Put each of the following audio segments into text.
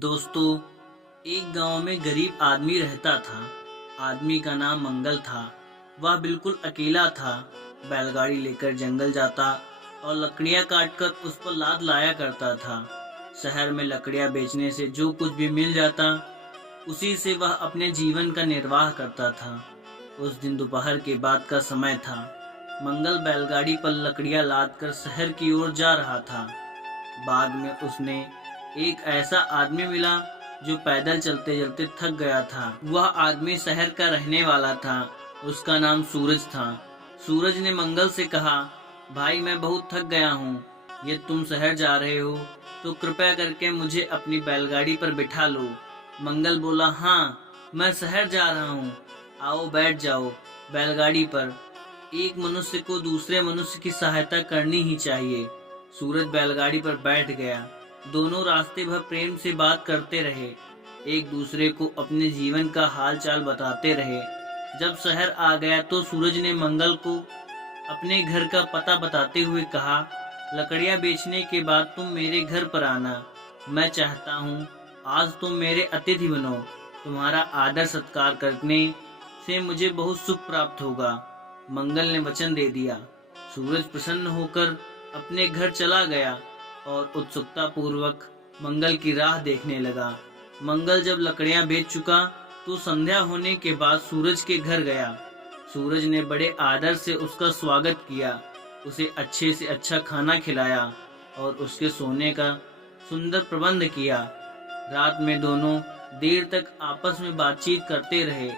दोस्तों, एक गांव में गरीब आदमी रहता था। आदमी का नाम मंगल था। वह बिल्कुल अकेला था। बैलगाड़ी लेकर जंगल जाता और लकड़ियां काटकर उस पर लाद लाया करता था। शहर में लकड़ियां बेचने से जो कुछ भी मिल जाता, उसी से वह अपने जीवन का निर्वाह करता था। उस दिन दोपहर के बाद का समय था। मंगल बैलगाड़ी पर लकड़ियां लादकर शहर की ओर जा रहा था। बाद में उसने एक ऐसा आदमी मिला जो पैदल चलते चलते थक गया था। वह आदमी शहर का रहने वाला था। उसका नाम सूरज था। सूरज ने मंगल से कहा, भाई मैं बहुत थक गया हूँ। ये तुम शहर जा रहे हो तो कृपया करके मुझे अपनी बैलगाड़ी पर बिठा लो। मंगल बोला, हाँ मैं शहर जा रहा हूँ, आओ बैठ जाओ बैलगाड़ी पर। एक मनुष्य को दूसरे मनुष्य की सहायता करनी ही चाहिए। सूरज बैलगाड़ी पर बैठ गया। दोनों रास्ते भर प्रेम से बात करते रहे, एक दूसरे को अपने जीवन का हाल चाल बताते रहे। जब शहर आ गया तो सूरज ने मंगल को अपने घर का पता बताते हुए कहा, लकड़ियां बेचने के बाद तुम मेरे घर पर आना। मैं चाहता हूँ आज तुम मेरे अतिथि बनो। तुम्हारा आदर सत्कार करने से मुझे बहुत सुख प्राप्त होगा। मंगल ने वचन दे दिया। सूरज प्रसन्न होकर अपने घर चला गया और उत्सुकता पूर्वक मंगल की राह देखने लगा। मंगल जब लकड़ियां बेच चुका तो संध्या होने के बाद सूरज के घर गया। सूरज ने बड़े आदर से उसका स्वागत किया, उसे अच्छे से अच्छा खाना खिलाया और उसके सोने का सुंदर प्रबंध किया। रात में दोनों देर तक आपस में बातचीत करते रहे।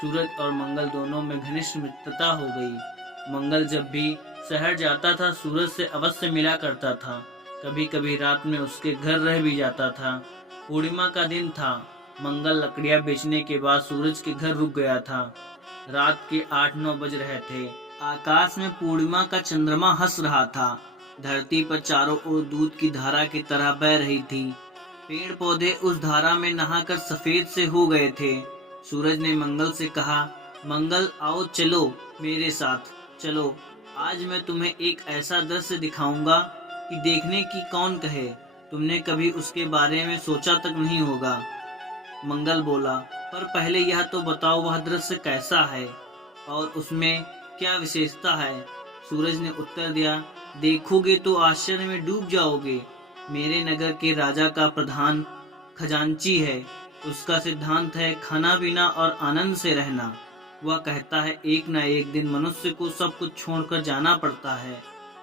सूरज और मंगल दोनों में घनिष्ठ मित्रता हो गई। मंगल जब भी शहर जाता था सूरज से अवश्य मिला करता था। कभी कभी रात में उसके घर रह भी जाता था। पूर्णिमा का दिन था। मंगल लकड़ियां बेचने के बाद सूरज के घर रुक गया था। रात के 8-9 बज रहे थे। आकाश में पूर्णिमा का चंद्रमा हंस रहा था। धरती पर चारों ओर दूध की धारा की तरह बह रही थी। पेड़ पौधे उस धारा में नहाकर सफेद से हो गए थे। सूरज ने मंगल से कहा, मंगल आओ चलो मेरे साथ चलो। आज मैं तुम्हें एक ऐसा दृश्य दिखाऊंगा कि देखने की कौन कहे। तुमने कभी उसके बारे में सोचा तक नहीं होगा। मंगल बोला, पर पहले यह तो बताओ वह दृश्य कैसा है और उसमें क्या विशेषता है। सूरज ने उत्तर दिया, देखोगे तो आश्चर्य में डूब जाओगे। मेरे नगर के राजा का प्रधान खजांची है। उसका सिद्धांत है खाना पीना और आनंद से रहना। वह कहता है एक न एक दिन मनुष्य को सब कुछ छोड़कर जाना पड़ता है,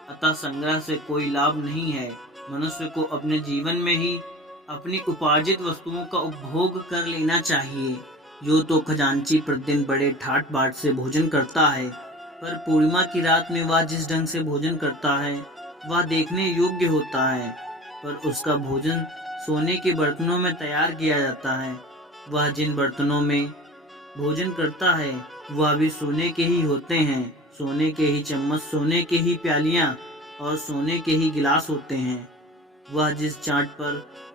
अतः संग्रह से कोई लाभ नहीं है। मनुष्य को अपने जीवन में ही अपनी उपार्जित वस्तुओं का उपभोग कर लेना चाहिए। जो तो खजांची प्रतिदिन बड़े ठाट बाट से भोजन करता है, पर पूर्णिमा की रात में वह जिस ढंग से भोजन करता है वह देखने योग्य होता है। पर उसका भोजन सोने के बर्तनों में तैयार किया जाता है। वह जिन बर्तनों में भोजन करता है वह भी सोने के ही होते हैं। सोने के ही चम्मच, सोने के ही प्यालियां और सोने के ही गिलास होते हैं। वह जिस चाट पर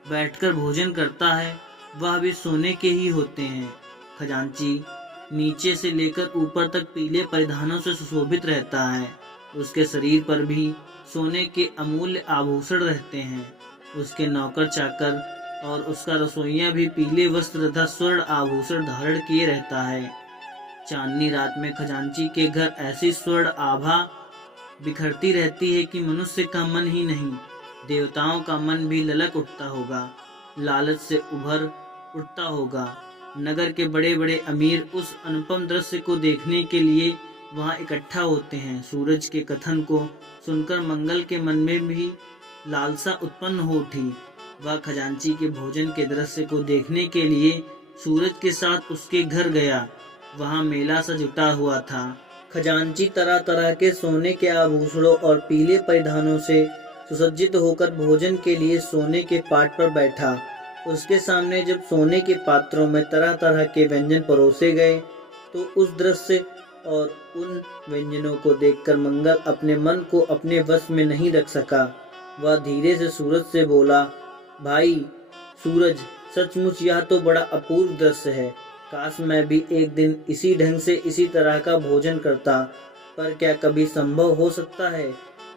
बैठकर भोजन करता है वह भी सोने के ही होते हैं। खजांची नीचे से लेकर ऊपर तक पीले परिधानों से सुशोभित रहता है। उसके शरीर पर भी सोने के अमूल्य आभूषण रहते हैं। उसके नौकर चाकर और उसका रसोइया भी पीले वस्त्र तथा स्वर्ण आभूषण धारण किए रहता है। चांदनी रात में खजांची के घर ऐसी स्वर्ण आभा बिखरती रहती है कि मनुष्य का मन ही नहीं, देवताओं का मन भी ललक उठता होगा, लालच से उभर उठता होगा। नगर के बड़े बड़े अमीर उस अनुपम दृश्य को देखने के लिए वहां इकट्ठा होते हैं। सूरज के कथन को सुनकर मंगल के मन में भी लालसा उत्पन्न हो उठी। वह खजांची के भोजन के दृश्य को देखने के लिए सूरज के साथ उसके घर गया। वहां मेला सा जुटा हुआ था। खजांची तरह तरह के सोने के आभूषणों और पीले परिधानों से सुसज्जित होकर भोजन के लिए सोने के पाट पर बैठा। उसके सामने जब सोने के पात्रों में तरह तरह के व्यंजन परोसे गए तो उस दृश्य और उन व्यंजनों को देखकर मंगल अपने मन को अपने वश में नहीं रख सका। वह धीरे से सूरज से बोला, भाई सूरज, सचमुच यह तो बड़ा अपूर्व दृश्य है। काश मैं भी एक दिन इसी ढंग से इसी तरह का भोजन करता, पर क्या कभी संभव हो सकता है?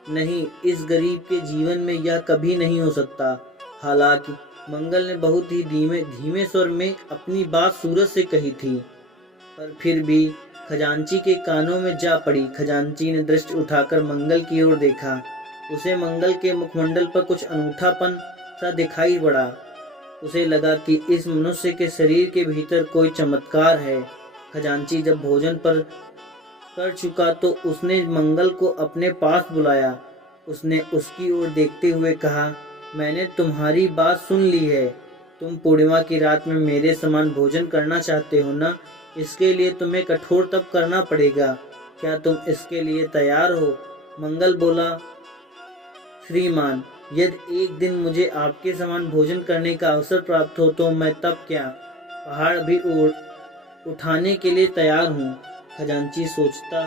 नहीं, इस गरीब के जीवन में यह कभी नहीं हो सकता। हालांकि मंगल ने बहुत ही धीमे धीमे स्वर में अपनी बात सूरज से कही थी, पर फिर भी खजांची के कानों में जा पड़ी। खजांची ने दृष्टि उठाकर मंगल की ओर देखा। उसे मंगल के मुखमंडल पर कुछ अनूठापन सा दिखाई पड़ा। उसे लगा कि इस मनुष्य के शरीर के भीतर कोई चमत्कार है। खजांची जब भोजन पर कर चुका तो उसने मंगल को अपने पास बुलाया। उसने उसकी ओर देखते हुए कहा, मैंने तुम्हारी बात सुन ली है। तुम पूर्णिमा की रात में मेरे समान भोजन करना चाहते हो ना? इसके लिए तुम्हें कठोर तप करना पड़ेगा। क्या तुम इसके लिए तैयार हो? मंगल बोला, श्रीमान, यदि एक दिन मुझे आपके समान भोजन करने का अवसर प्राप्त हो तो मैं तब क्या, पहाड़ भी उठाने के लिए तैयार हूँ। खजांची सोचता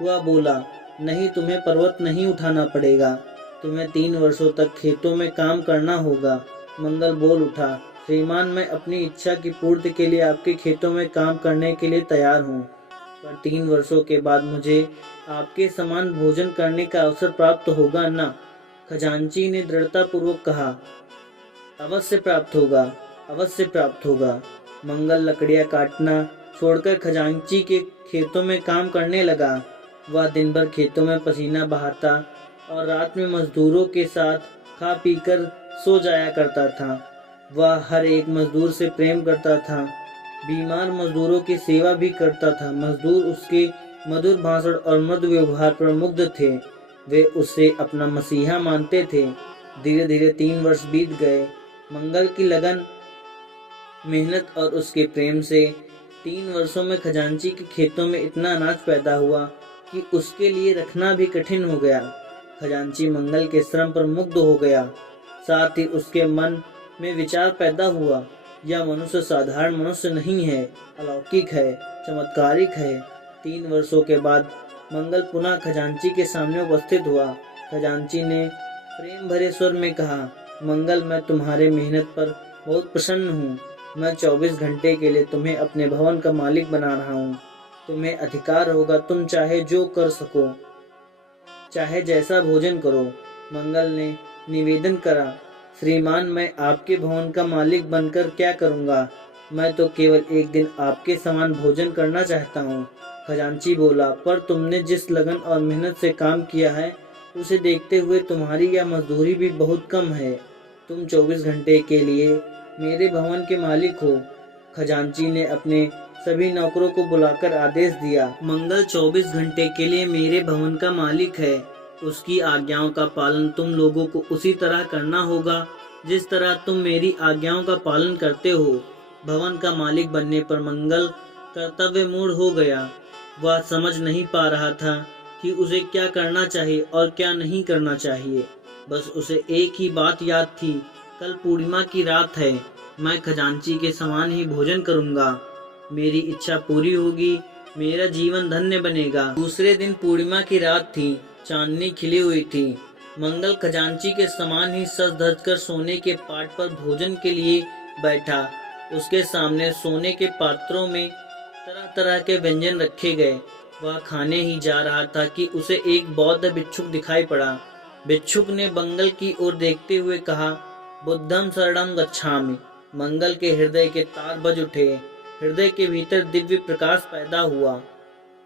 हुआ बोला, नहीं, तुम्हें पर्वत नहीं उठाना पड़ेगा। तुम्हें 3 वर्षों तक खेतों में काम करना होगा। मंगल बोल उठा, श्रीमान, मैं अपनी इच्छा की पूर्ति के लिए आपके खेतों में काम करने के लिए तैयार हूँ, पर 3 वर्षों के बाद मुझे आपके समान भोजन करने का अवसर प्राप्त होगा ना? खजांची ने दृढ़तापूर्वक कहा, अवश्य प्राप्त होगा, अवश्य प्राप्त होगा। मंगल लकड़ियां काटना छोड़कर खजांची के खेतों में काम करने लगा। वह दिन भर खेतों में पसीना बहाता और रात में मजदूरों के साथ खा पीकर सो जाया करता था। वह हर एक मजदूर से प्रेम करता था, बीमार मजदूरों की सेवा भी करता था। मजदूर उसके मधुर भाषण और मृदु व्यवहार पर मुग्ध थे। वे उसे अपना मसीहा मानते थे। धीरे धीरे 3 वर्ष बीत गए। मंगल की लगन, मेहनत और उसके प्रेम से 3 वर्षों में खजांची के खेतों में इतना अनाज पैदा हुआ कि उसके लिए रखना भी कठिन हो गया। खजांची मंगल के श्रम पर मुग्ध हो गया। साथ ही उसके मन में विचार पैदा हुआ, यह मनुष्य साधारण मनुष्य नहीं है, अलौकिक है, चमत्कारिक है। 3 वर्षों के बाद मंगल पुनः खजांची के सामने उपस्थित हुआ। खजांची ने प्रेम भरे स्वर में कहा, मंगल, मैं तुम्हारे मेहनत पर बहुत प्रसन्न हूँ। मैं 24 घंटे के लिए तुम्हें अपने भवन का मालिक बना रहा हूँ। तुम्हें अधिकार होगा, तुम चाहे जो कर सको, चाहे जैसा भोजन करो। मंगल ने निवेदन करा, श्रीमान, मैं आपके भवन का मालिक बनकर क्या करूँगा? मैं तो केवल एक दिन आपके समान भोजन करना चाहता हूँ। खजांची बोला, पर तुमने जिस लगन और मेहनत से काम किया है उसे देखते हुए तुम्हारी यह मजदूरी भी बहुत कम है। तुम 24 घंटे के लिए मेरे भवन के मालिक हो। खजांची ने अपने सभी नौकरों को बुलाकर आदेश दिया, मंगल 24 घंटे के लिए मेरे भवन का मालिक है। उसकी आज्ञाओं का पालन तुम लोगों को उसी तरह करना होगा जिस तरह तुम मेरी आज्ञाओं का पालन करते हो। भवन का मालिक बनने पर मंगल कर्तव्य मूढ़ हो गया। वह समझ नहीं पा रहा था कि उसे क्या करना चाहिए और क्या नहीं करना चाहिए। बस उसे एक ही बात याद थी, कल पूर्णिमा की रात है, मैं खजांची के समान ही भोजन करूंगा। मेरी इच्छा पूरी होगी, मेरा जीवन धन्य बनेगा। दूसरे दिन पूर्णिमा की रात थी, चांदनी खिली हुई थी। मंगल खजांची के समान ही सज धज कर सोने के पाट पर भोजन के लिए बैठा। उसके सामने सोने के पात्रों में तरह तरह के व्यंजन रखे गए। वह खाने ही जा रहा था कि उसे एक बौद्ध भिक्षुक दिखाई पड़ा। भिक्षुक ने मंगल की ओर देखते हुए कहा, बुद्धम शरणम गच्छामि। मंगल के हृदय के तार बज उठे। हृदय के भीतर दिव्य प्रकाश पैदा हुआ।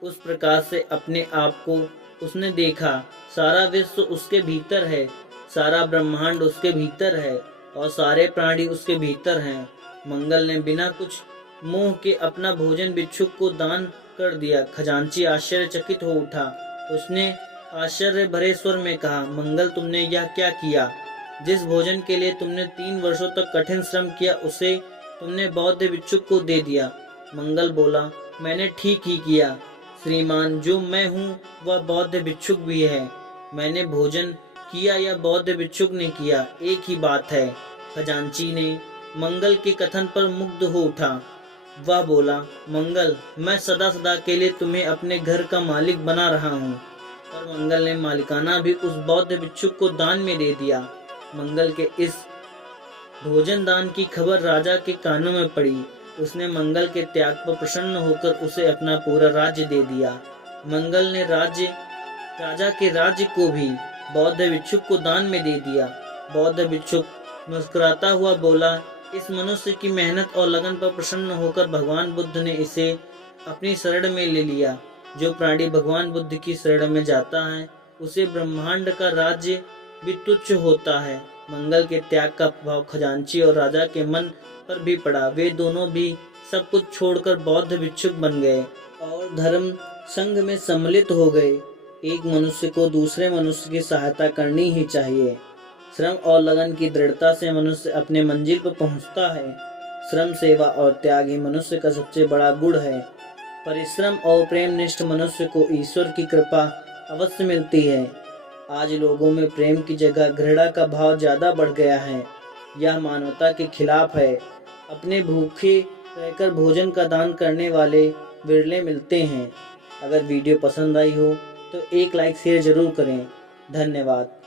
उस प्रकाश से अपने आप को उसने देखा। सारा विश्व उसके भीतर है, सारा ब्रह्मांड उसके भीतर है और सारे प्राणी उसके भीतर हैं। मंगल ने बिना कुछ मोह के अपना भोजन भिक्षुक को दान कर दिया। खजांची आश्चर्यचकित हो उठा। उसने आश्चर्य भरे स्वर में कहा, मंगल, तुमने यह क्या किया? जिस भोजन के लिए तुमने 3 वर्षों तक कठिन श्रम किया उसे तुमने बौद्ध भिक्षुक को दे दिया। मंगल बोला, मैंने ठीक ही किया श्रीमान, जो मैं हूँ वह बौद्ध भिक्षुक भी है। मैंने भोजन किया या बौद्ध भिक्षुक ने किया, एक ही बात है। खजांची ने मंगल के कथन पर मुग्ध हो उठा। वह बोला, मंगल, मैं सदा सदा के लिए तुम्हें अपने घर का मालिक बना रहा हूँ। पर मंगल ने मालिकाना भी उस बौद्ध भिक्षुक को दान में दे दिया। मंगल के इस भोजन दान की खबर राजा के कानों में पड़ी। उसने मंगल के त्याग पर प्रसन्न होकर उसे अपना पूरा राज्य दे दिया। मंगल ने राजा के राज्य को भी बौद्ध भिक्षुक को दान में दे दिया। बौद्ध भिक्षुक मुस्कुराता हुआ बोला, इस मनुष्य की मेहनत और लगन पर प्रसन्न होकर भगवान बुद्ध ने इसे अपनी शरण में ले लिया। जो प्राणी भगवान बुद्ध की शरण में जाता है उसे ब्रह्मांड का राज्य भी तुच्छ होता है। मंगल के त्याग का प्रभाव खजांची और राजा के मन पर भी पड़ा। वे दोनों भी सब कुछ छोड़कर बौद्ध भिक्षुक बन गए और धर्म संघ में सम्मिलित हो गए। एक मनुष्य को दूसरे मनुष्य की सहायता करनी ही चाहिए। श्रम और लगन की दृढ़ता से मनुष्य अपने मंजिल पर पहुंचता है। श्रम, सेवा और त्याग ही मनुष्य का सबसे बड़ा गुण है। परिश्रम और प्रेमनिष्ठ मनुष्य को ईश्वर की कृपा अवश्य मिलती है। आज लोगों में प्रेम की जगह घृणा का भाव ज्यादा बढ़ गया है। यह मानवता के खिलाफ है। अपने भूखे रहकर भोजन का दान करने वाले बिरले मिलते हैं। अगर वीडियो पसंद आई हो तो एक लाइक शेयर जरूर करें। धन्यवाद।